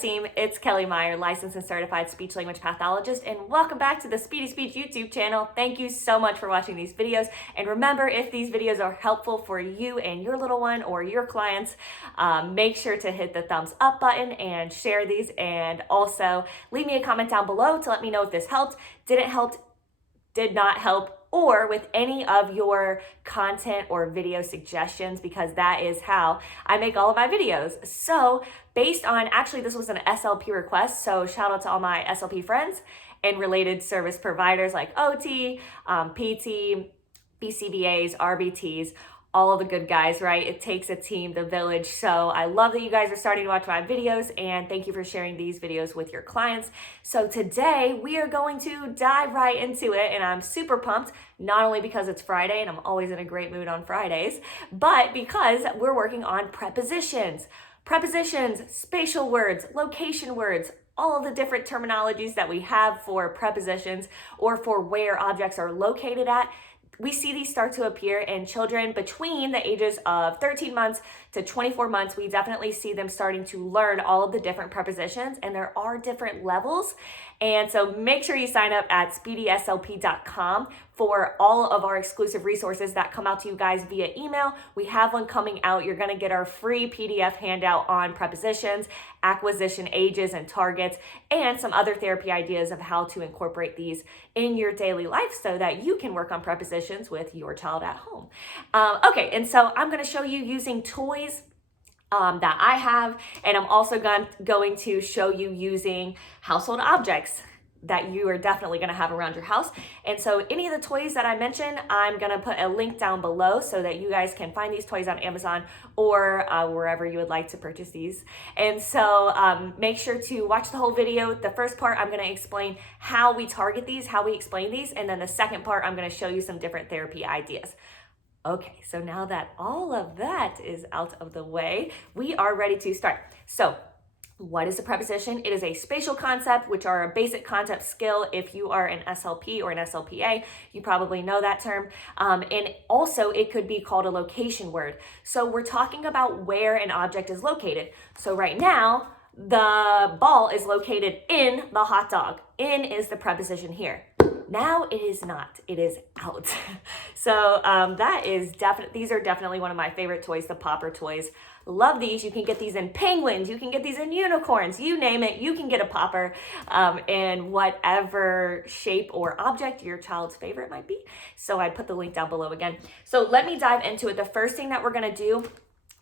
team? It's Kelly Meyer, licensed and certified speech language pathologist, and welcome back to the Speedy Speech YouTube channel. Thank you so much for watching these videos. And remember, if these videos are helpful for you and your little one or your clients, make sure to hit the thumbs up button and share these. And also leave me a comment down below to let me know if this helped, didn't help, did not help, or with any of your content or video suggestions, because that is how I make all of my videos. So based on, actually this was an SLP request, so shout out to all my SLP friends and related service providers like OT, PT, BCBAs, RBTs, all of the good guys, right? It takes a team, the village. So I love that you guys are starting to watch my videos, and thank you for sharing these videos with your clients. So today we are going to dive right into it, and I'm super pumped, not only because it's Friday and I'm always in a great mood on Fridays, but because we're working on prepositions. Prepositions, spatial words, location words, all of the different terminologies that we have for prepositions or for where objects are located at. We see these start to appear in children between the ages of 13 months to 24 months. We definitely see them starting to learn all of the different prepositions, and there are different levels. And so make sure you sign up at speedyslp.com for all of our exclusive resources that come out to you guys via email. We have one coming out. You're going to get our free PDF handout on prepositions, acquisition ages and targets, and some other therapy ideas of how to incorporate these in your daily life so that you can work on prepositions with your child at home. Okay, and so I'm going to show you using toys that I have, and I'm also going to show you using household objects that you are definitely going to have around your house. And so any of the toys that I mentioned, I'm going to put a link down below so that you guys can find these toys on Amazon or wherever you would like to purchase these. And so make sure to watch the whole video. The first part, I'm going to explain how we target these, how we explain these, and then the second part, I'm going to show you some different therapy ideas. Okay, so now that all of that is out of the way, we are ready to start. So what is a preposition? It is a spatial concept, which are a basic concept skill. If you are an SLP or an SLPA, you probably know that term. And also it could be called a location word. So we're talking about where an object is located. So right now, the ball is located in the hot dog. In is the preposition here. Now it is not, it is out. So that is these are definitely one of my favorite toys, the popper toys. Love these. You can get these in penguins, you can get these in unicorns, you name it, you can get a popper in whatever shape or object your child's favorite might be. So I put the link down below again. So let me dive into it. The first thing that we're gonna do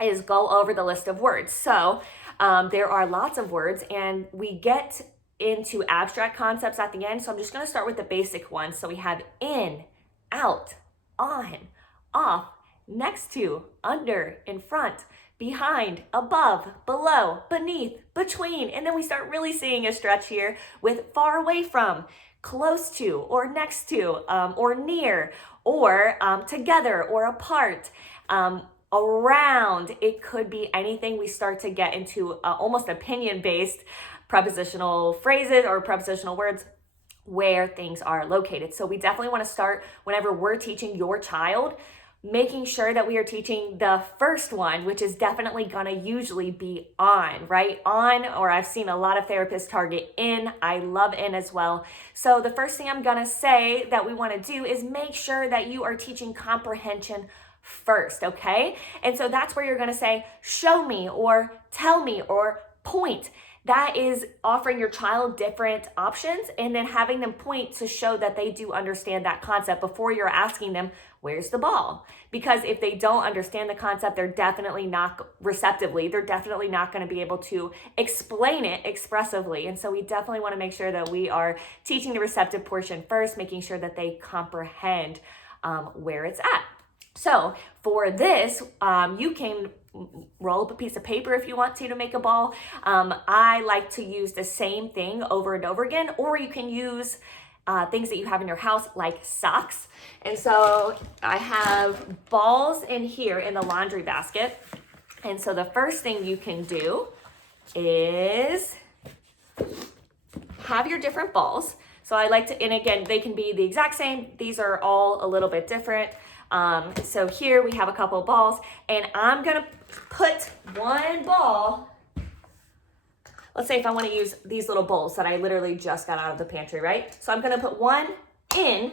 is go over the list of words. So there are lots of words, and we get into abstract concepts at the end. So I'm just going to start with the basic ones. So we have in, out, on, off, next to, under, in front, behind, above, below, beneath, between. And then we start really seeing a stretch here with far away from, close to, or next to, or near, or together, or apart. Around. It could be anything. We start to get into almost opinion-based prepositional phrases or prepositional words where things are located. So we definitely want to start whenever we're teaching your child, making sure that we are teaching the first one, which is definitely going to usually be on, right? On, or I've seen a lot of therapists target in. I love in as well. So the first thing I'm going to say that we want to do is make sure that you are teaching comprehension first, okay? And so that's where you're going to say, show me, or tell me, or point. That is offering your child different options and then having them point to show that they do understand that concept before you're asking them, where's the ball? Because if they don't understand the concept, they're definitely not receptively, they're definitely not going to be able to explain it expressively. And so we definitely want to make sure that we are teaching the receptive portion first, making sure that they comprehend where it's at. So for this, you can roll up a piece of paper if you want to make a ball. I like to use the same thing over and over again, or you can use things that you have in your house like socks. And so I have balls in here in the laundry basket. And so the first thing you can do is have your different balls. So I like to, and again, they can be the exact same. These are all a little bit different. So here we have a couple of balls, and I'm gonna put one ball let's say if I want to use these little bowls that I literally just got out of the pantry, right? So I'm going to put one in.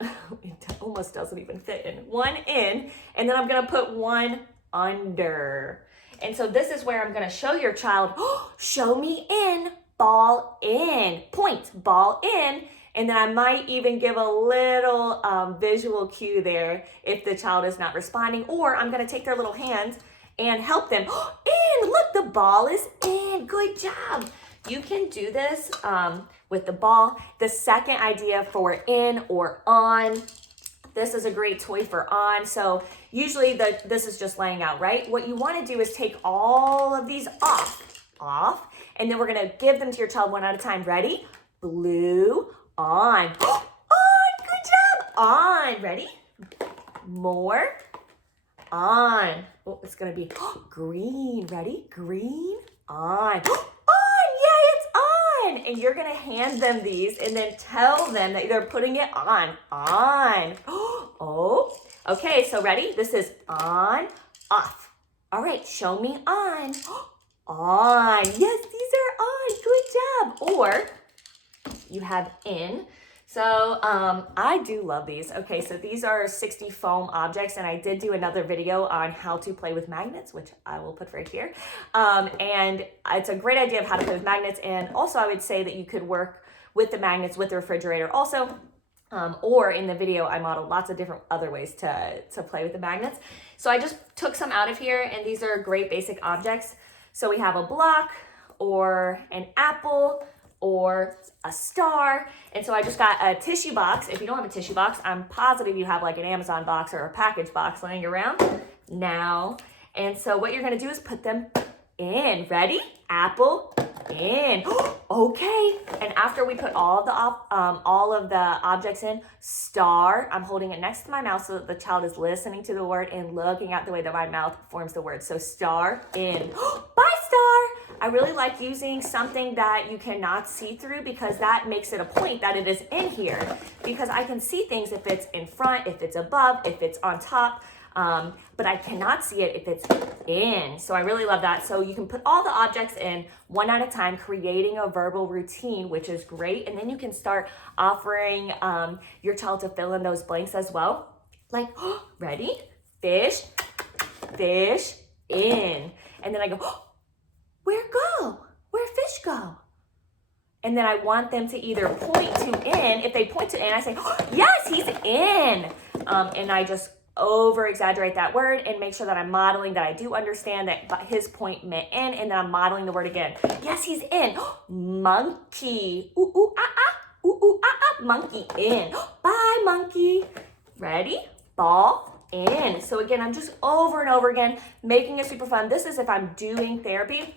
It almost doesn't even fit in. One in, and then I'm going to put one under. And so this is where I'm going to show your child, show me in, ball in, point, ball in. And then I might even give a little visual cue there if the child is not responding, or I'm going to take their little hands and help them. In, look, the ball is in. Good job. You can do this with the ball. The second idea for in or on, this is a great toy for on. So usually this is just laying out, right? What you want to do is take all of these off, and then we're going to give them to your child one at a time. Ready? Blue, on. On, good job. On, ready? More, on. Oh, it's going to be green. Ready? Green, on. And you're going to hand them these and then tell them that they're putting it on. Oh, okay, so ready? This is on, off. All right, show me on. On. Yes, these are on. Good job. Or you have in. So I do love these. Okay, so these are 60 foam objects, and I did do another video on how to play with magnets, which I will put right here. And it's a great idea of how to play with magnets. And also I would say that you could work with the magnets with the refrigerator also. Or in the video, I modeled lots of different other ways to play with the magnets. So I just took some out of here, and these are great basic objects. So we have a block or an apple or a star. And so I just got a tissue box. If you don't have a tissue box, I'm positive you have like an Amazon box or a package box laying around now. And so what you're gonna do is put them in. Ready? Apple, in. Okay. And after we put all of the objects in, star, I'm holding it next to my mouth so that the child is listening to the word and looking at the way that my mouth forms the word. So star, in. Bye, star. I really like using something that you cannot see through, because that makes it a point that it is in here, because I can see things if it's in front, if it's above, if it's on top, but I cannot see it if it's in. So I really love that. So you can put all the objects in one at a time, creating a verbal routine, which is great. And then you can start offering your child to fill in those blanks as well. Like, ready? Fish, fish, in. And then I go, where go? Where fish go? And then I want them to either point to in. If they point to in, I say, yes, he's in. And I just over exaggerate that word and make sure that I'm modeling that I do understand that his point meant in, and then I'm modeling the word again. Yes, he's in. Monkey. Ooh, ooh, ah, ah. Ooh, ooh, ah, ah. Monkey in. Bye, monkey. Ready? Ball. In. So again, I'm just over and over again making it super fun. This is if I'm doing therapy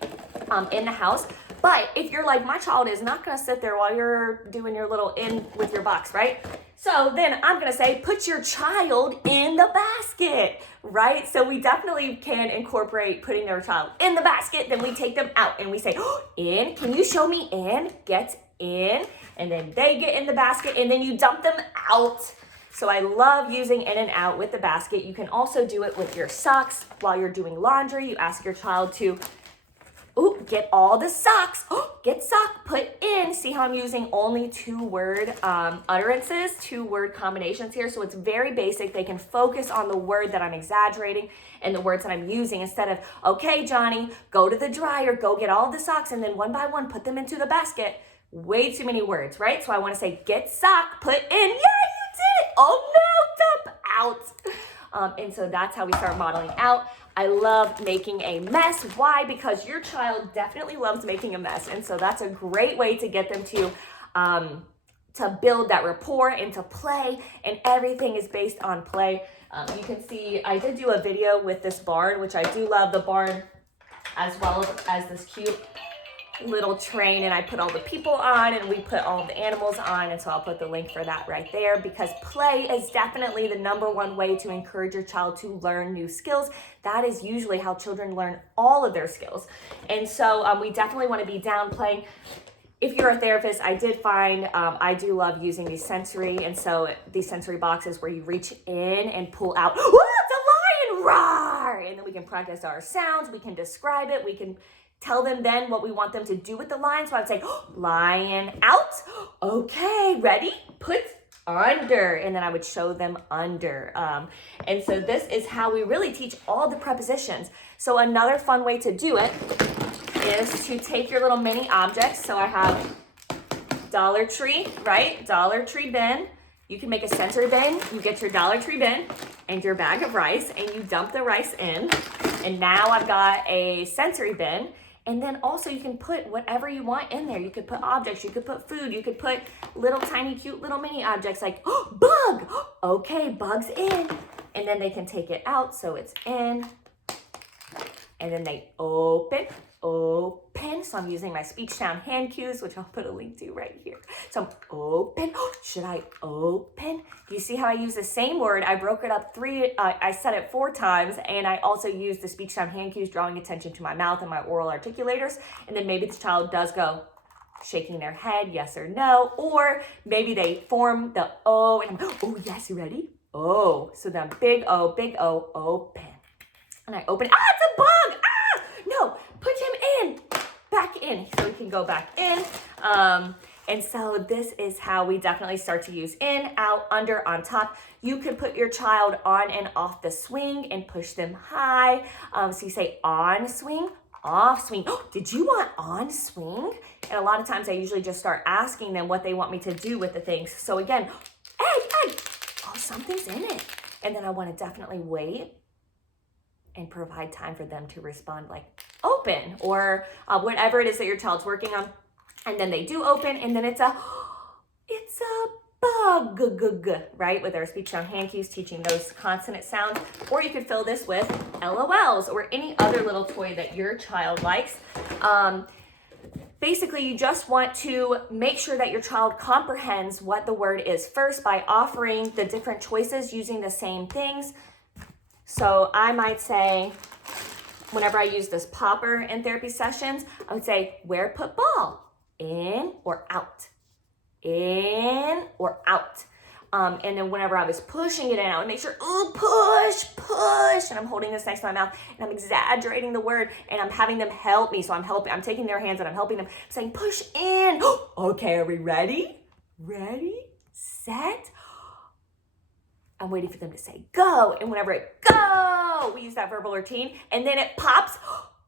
in the house. But if you're like, my child is not going to sit there while you're doing your little in with your box, right? So then I'm going to say, put your child in the basket, right? So we definitely can incorporate putting their child in the basket. Then we take them out and we say, in, can you show me in? Get in. And then they get in the basket, and then you dump them out. So I love using in and out with the basket. You can also do it with your socks while you're doing laundry. You ask your child to, get all the socks. Get sock, put in. See how I'm using only 2-word utterances, 2-word combinations here. So it's very basic. They can focus on the word that I'm exaggerating and the words that I'm using, instead of, okay, Johnny, go to the dryer, go get all the socks, and then one by one, put them into the basket. Way too many words, right? So I want to say, get sock, put in. Yeah, did it. Oh no, dump out. And so that's how we start modeling out. I love making a mess. Why? Because your child definitely loves making a mess. And so that's a great way to get them to build that rapport and to play. And everything is based on play. You can see I did do a video with this barn, which I do love the barn, as well as this cute little train, and I put all the people on and we put all the animals on, and so I'll put the link for that right there, because play is definitely the #1 way to encourage your child to learn new skills. That is usually how children learn all of their skills. And so we definitely want to be down playing. If you're a therapist, I did find I do love using these sensory, and so these sensory boxes where you reach in and pull out, it's a lion, roar, and then we can practice our sounds, we can describe it, we can tell them then what we want them to do with the line. So I would say, lion out. Okay, ready? Put under. And then I would show them under. And so this is how we really teach all the prepositions. So another fun way to do it is to take your little mini objects. So I have Dollar Tree, right? Dollar Tree bin. You can make a sensory bin. You get your Dollar Tree bin and your bag of rice and you dump the rice in. And now I've got a sensory bin. And then also you can put whatever you want in there. You could put objects, you could put food, you could put little tiny cute little mini objects like, bug. Okay, bug's in. And then they can take it out so it's in. And then they open. So I'm using my speech sound hand cues, which I'll put a link to right here. So I'm open. Should I open? You see how I use the same word? I broke it up I said it 4 times, and I also used the speech sound hand cues, drawing attention to my mouth and my oral articulators. And then maybe the child does go shaking their head, yes or no, or maybe they form the O, and I'm, oh yes, you ready? Oh, so then big O, open. And I open, it's a bug, no, put him in, back in, so he can go back in. And so this is how we definitely start to use in, out, under, on top. You could put your child on and off the swing and push them high. So you say on swing, off swing. Did you want on swing? And a lot of times I usually just start asking them what they want me to do with the things. So again, egg, something's in it. And then I want to definitely wait and provide time for them to respond like open or whatever it is that your child's working on. And then they do open, and then it's a bug, right? With our speech sound hand cues, teaching those consonant sounds. Or you could fill this with LOLs or any other little toy that your child likes. Basically, you just want to make sure that your child comprehends what the word is first by offering the different choices using the same things. So I might say, whenever I use this popper in therapy sessions, I would say, where put ball? In or out? In or out? And then whenever I was pushing it in, I would make sure, push. And I'm holding this next to my mouth and I'm exaggerating the word and I'm having them help me. So I'm taking their hands and I'm helping them, saying, push in. Okay, are we ready? Ready, set. I'm waiting for them to say go. And whenever it go, we use that verbal routine. And then it pops,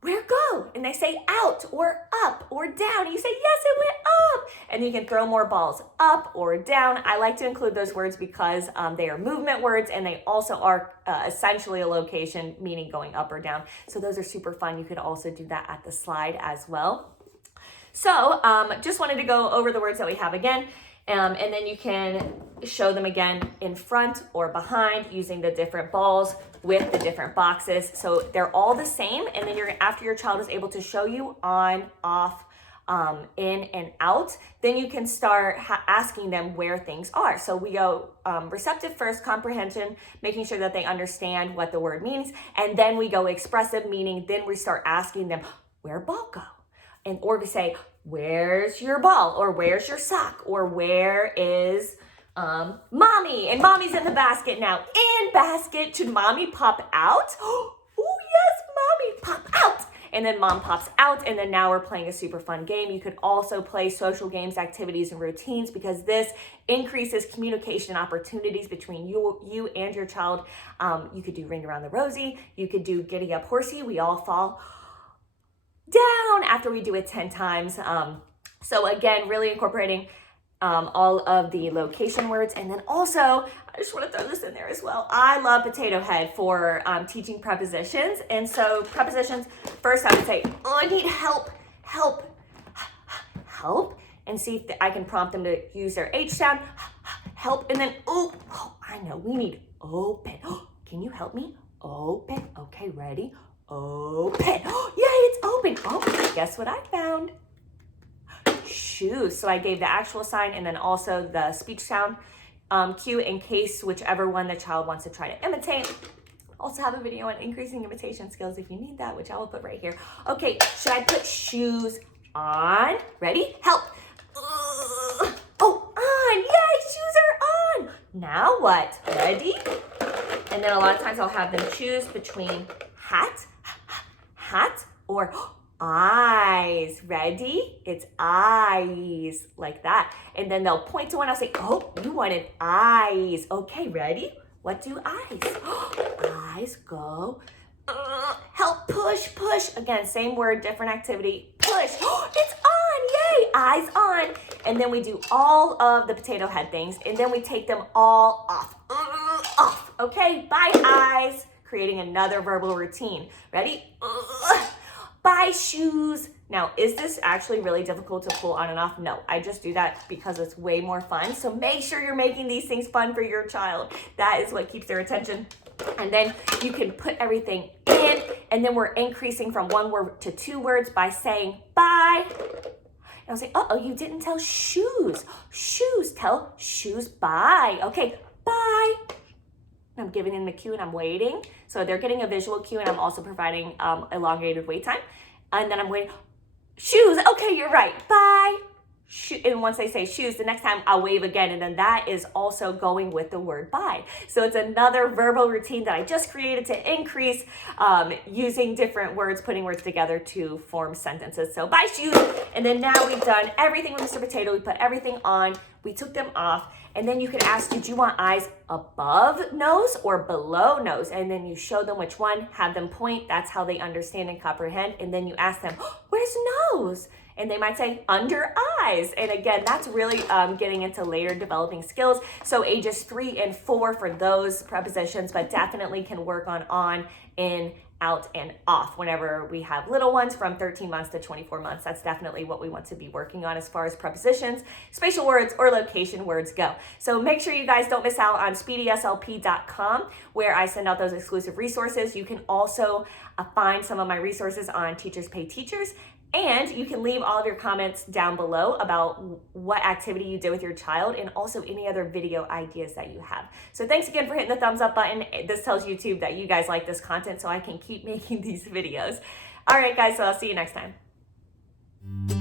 where go? And they say out or up or down. And you say, yes, it went up. And you can throw more balls up or down. I like to include those words because they are movement words and they also are essentially a location, meaning going up or down. So those are super fun. You could also do that at the slide as well. So just wanted to go over the words that we have again. And then you can show them again in front or behind using the different balls with the different boxes. So they're all the same. And then after your child is able to show you on, off, in and out, then you can start asking them where things are. So we go receptive first, comprehension, making sure that they understand what the word means. And then we go expressive, meaning then we start asking them, where ball go? And or to say, where's your ball? Or where's your sock? Or where is mommy? And mommy's in the basket now. In basket, should mommy pop out? Oh yes, mommy, pop out. And then mom pops out, and then now we're playing a super fun game. You could also play social games, activities, and routines because this increases communication opportunities between you and your child. You could do Ring Around the Rosie. You could do Giddy Up Horsey. We all fall down after we do it 10 times. So again, really incorporating all of the location words. And then also, I just want to throw this in there as well. I love Potato Head for teaching prepositions. And so prepositions, first I would say, I need help. And see if I can prompt them to use their H sound, help. And then, I know, we need open. Can you help me? Open. Okay, ready? Open. Yay, it's open. Oh, guess what I found? Shoes. So I gave the actual sign and then also the speech sound cue in case whichever one the child wants to try to imitate. Also have a video on increasing imitation skills if you need that, which I will put right here. Okay, should I put shoes on? Ready? Help. On. Yay, shoes are on. Now what? Ready? And then a lot of times I'll have them choose between hat, or eyes. Ready? It's eyes, like that. And then they'll point to one. I'll say, oh, you wanted eyes. Okay, ready? What do eyes? Eyes go. Help, push, push. Again, same word, different activity. Push. It's on. Yay. Eyes on. And then we do all of the potato head things. And then we take them all off. Off. Okay, bye, eyes. Creating another verbal routine. Ready? Buy shoes. Now, is this actually really difficult to pull on and off? No, I just do that because it's way more fun. So make sure you're making these things fun for your child. That is what keeps their attention. And then you can put everything in, and then we're increasing from 1 word to 2 words by saying bye. And I'll say, uh-oh, you didn't tell shoes. Shoes, tell shoes bye. Okay, bye. I'm giving them the cue and I'm waiting. So they're getting a visual cue and I'm also providing elongated wait time. And then I'm waiting. Shoes, okay, you're right, bye. And once they say shoes, the next time I'll wave again. And then that is also going with the word bye. So it's another verbal routine that I just created to increase using different words, putting words together to form sentences. So bye shoes. And then now we've done everything with Mr. Potato. We put everything on, we took them off. And then you can ask, did you want eyes above nose or below nose? And then you show them which one, have them point. That's how they understand and comprehend. And then you ask them, where's nose? And they might say under eyes. And again, that's really getting into later developing skills. So ages 3 and 4 for those prepositions, but definitely can work on, in, out, and off whenever we have little ones from 13 months to 24 months. That's definitely what we want to be working on as far as prepositions, spatial words, or location words go. So make sure you guys don't miss out on speedyslp.com, where I send out those exclusive resources. You can also find some of my resources on Teachers Pay Teachers. And you can leave all of your comments down below about what activity you did with your child and also any other video ideas that you have. So thanks again for hitting the thumbs up button. This tells YouTube that you guys like this content so I can keep making these videos. All right, guys, so I'll see you next time.